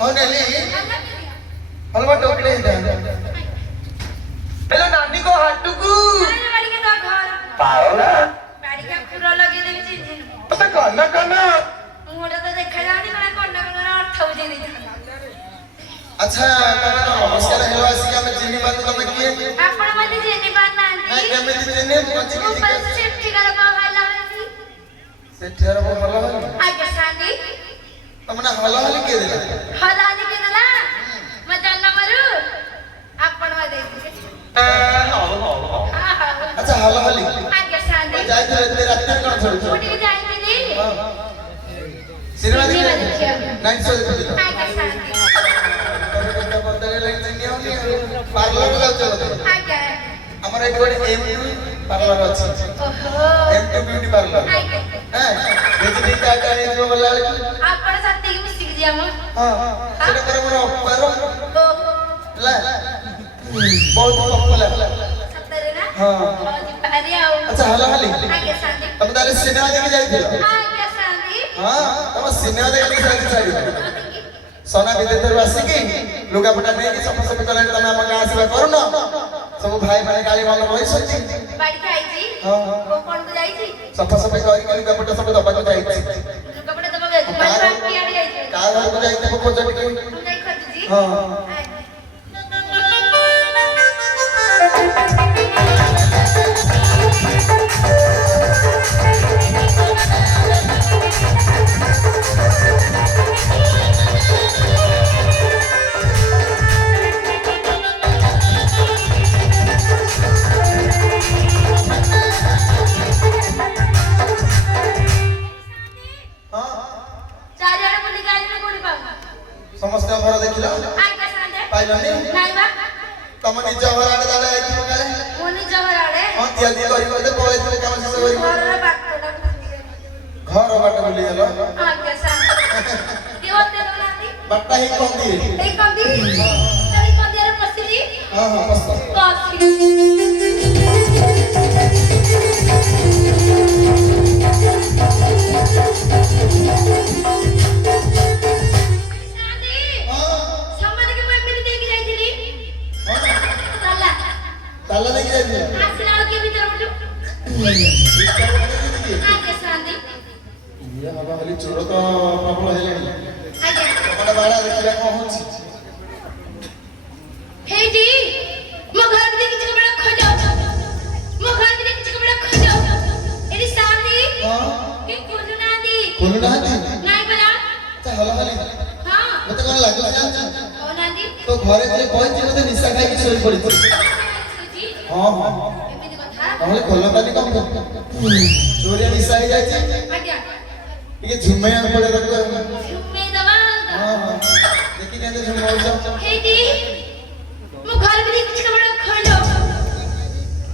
नेली हलवा टोकरे हेलो नानी को हाटुकू पाओला पता करना करना अच्छा नमस्कार हेलो आसी हम जिनी बात तमे किए आपण मते जिनी बात नांती नहीं केमिति जिनी पची ऊपर सेफ्टी कर भाला हली सेठियार वो हला हली आगे सांदी तमने हला हली के देला मजा न मरु आपण मध्ये अच्छा हला हली आगे सांदी जाय ते रात कोन छोड़ उठी जाईली सिनेमा देखियो नाइट शो देखियो आगे सांदी पार्लर जाऊ चलो आगे हमर एक बड़े एम2 पार्लर अछि ओहो एम2 ब्यूटी पार्लर आगे हां बेचनी टाटा ने जो बोला आपण साथी की मिस्त्री दिया मो हां सेटा करे मोर पारो तो ला बहुत पॉपुलर सतरे ना हां बहुत भारी आओ अच्छा हला हली आगे सांदी तुम तारे सिनेमा देखे जाइथिलो आगे सांदी हां तुम सिनेमा देखे जाइथिलो सोना विदेतर वासी की लुगा पटा नहीं कि सफा सफी कले तमे हम गां सेवा करू न सब भाई माने गाली माल होई सच्ची बाड़ी खाई छी हां वो कौन को जाई छी सफा सफी करी के लुगा पटा सब दबा को जाई छी कपड़े दबा गए बाड़ी बाड़ी पियाड़ी जाई छी का घर को जाई ते को जट के तुम जाई खत जी हां समस्त घर देखिला आगे सांदे पाइलनी नाही बा तम निज घर आडे दादा आइथिबो काले मोनी जहराडे हां दिया दी करी करते पळे तू काम से करी घर बाटला घर बाट बुली गेलो आगे सांदे देवते दोलाती बाटा ही कम दी एक कंदी तरी कंदियारे पसली हां हां पस्ता पसली ताला नहीं जाई आसला के भीतर उठो आगे सांदी ये हवा वाली छोड़ो तो प्रॉब्लम हेले आगे बड़ा बड़ा देखिला को होछि हे जी मो घर में किछ बड़ा खोलो मो घर में किछ बड़ा खोलो एरी सामने हां के खोलो ना दी नहीं बला अच्छा हला हली हां मते कोन लागो जान ओ ना दी तो घरे जे पहुंची मते निशा खाई की सोई पड़ी जी हां हां एमिति कथा নহলে কলকাতানি কম চোরিয়া নিশা হয়ে যাচ্ছে आगे ଟିକେ ଝୁମେୟା ପଡେ ତାକୁ झुमे दवा हां हां देखि କେତେ ଝୁମାଉଛ हे जी मो घर में किछ बड़ा खोलो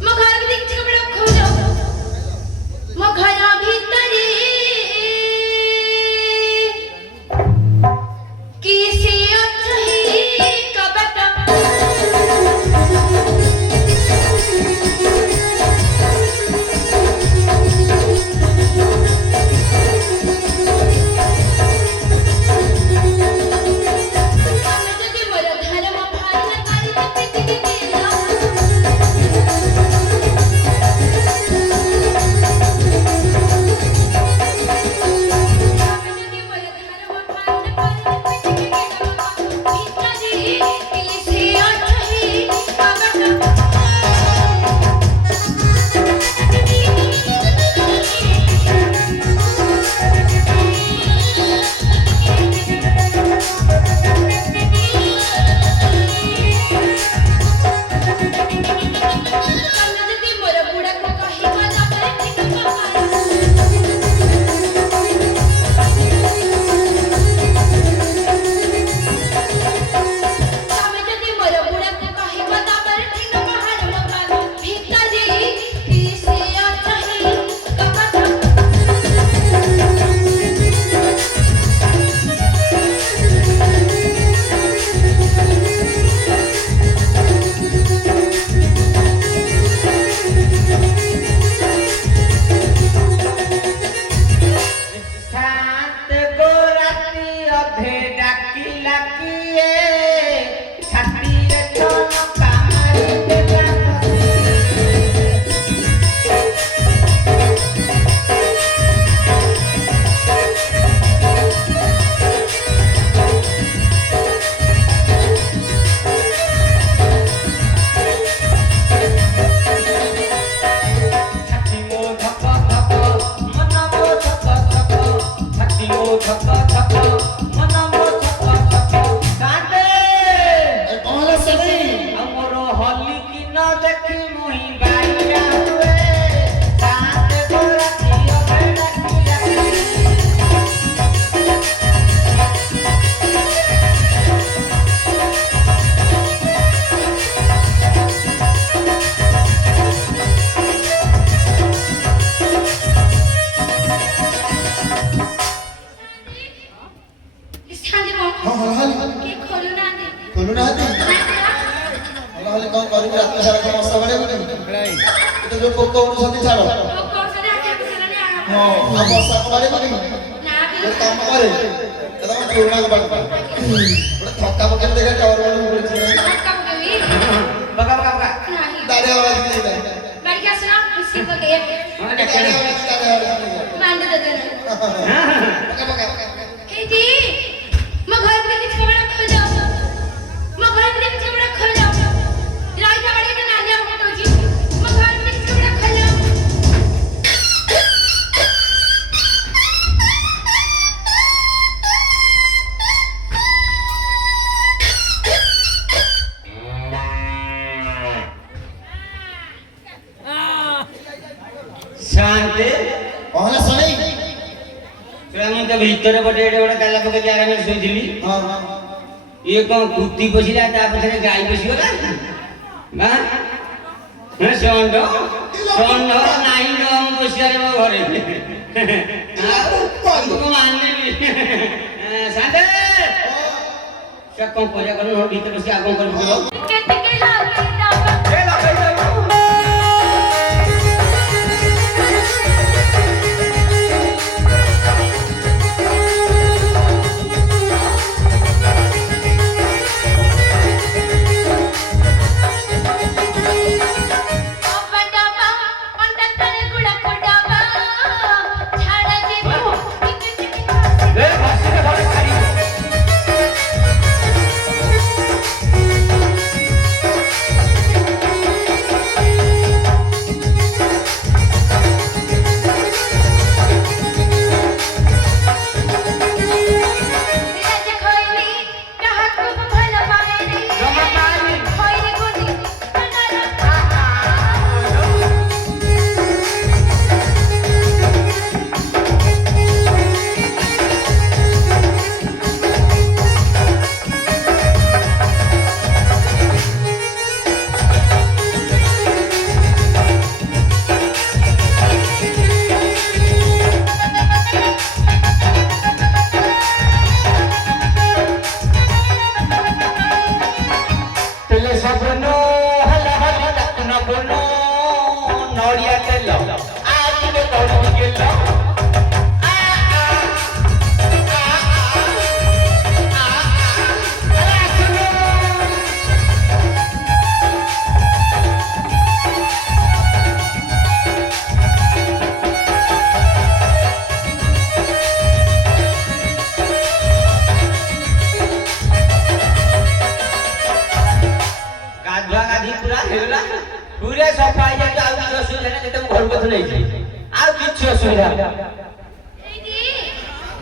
मो घर में किछ बड़ा खोलो मो घर भीतर किसी अछही कबट जदि मोर धर्म ବୁଲୁନାହାନ୍ତି ନହେଲେ କଣ କରିବି ରାତି ସାରା କଣ ମଶା ବାଡେଇବୁନି ଏତେ ଯୋଉ ପୋକ ଉଡୁଛନ୍ତି ଛାଡ ହଁ ଆଉ ମଶାକୁ ବାଡେଇବୁନି ଗୋଟେ କାମ କରେ ତମ ପୁରୁଣା କବାଟ ଗୋଟେ ଥକା ପକେଇ ଦେଖା ଟାୱାର ବାଡ ବୁଲୁଛି ଦାଡିଆ ବାଡ शांति कहना ଶୁଣି ମୁଁ ତ ଭିତରେ ଗୋଟେ ଗୋଟେ ତାଲା ପକେଇକି ଆରାମରେ ଶୋଇଥିଲି ଇଏ କଣ କୁତି ପଶିଲା ତା ପଛରେ ଗାଈ ପଶିଗଲା ଷଣ୍ଢ ନାହିଁ ମୁଁ ବସିବାରେ ମୋ ଘରେ ଆଉ ମାନିଲି ଶାନ୍ତେ କଣ କରିବା କର ଭିତରେ ବସି ଆଉ କଣ କରିବ पूरे सफाई जाके आउ किछ असुविधा नहीं जेते घर को नहीं जाई आउ किछ असुविधा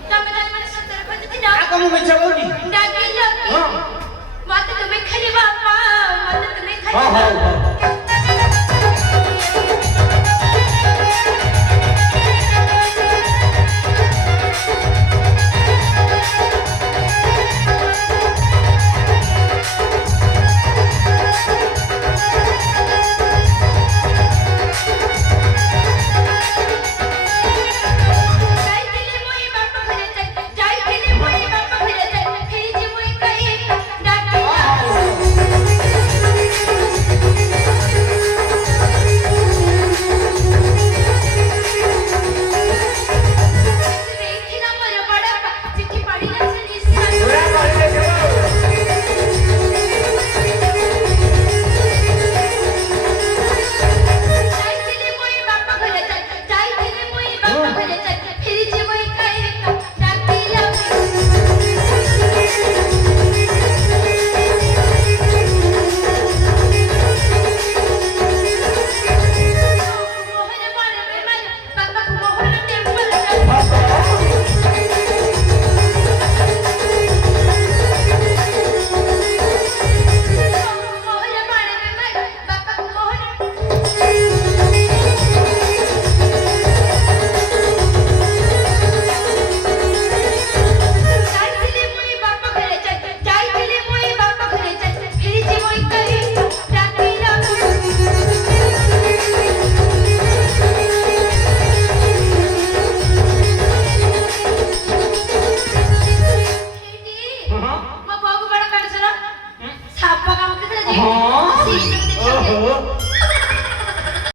तमे माने सतर पजती ना आ कम मिछ बोली डाकिलो हां मत तुम्हें खाली बापा मत तुम्हें खाली हां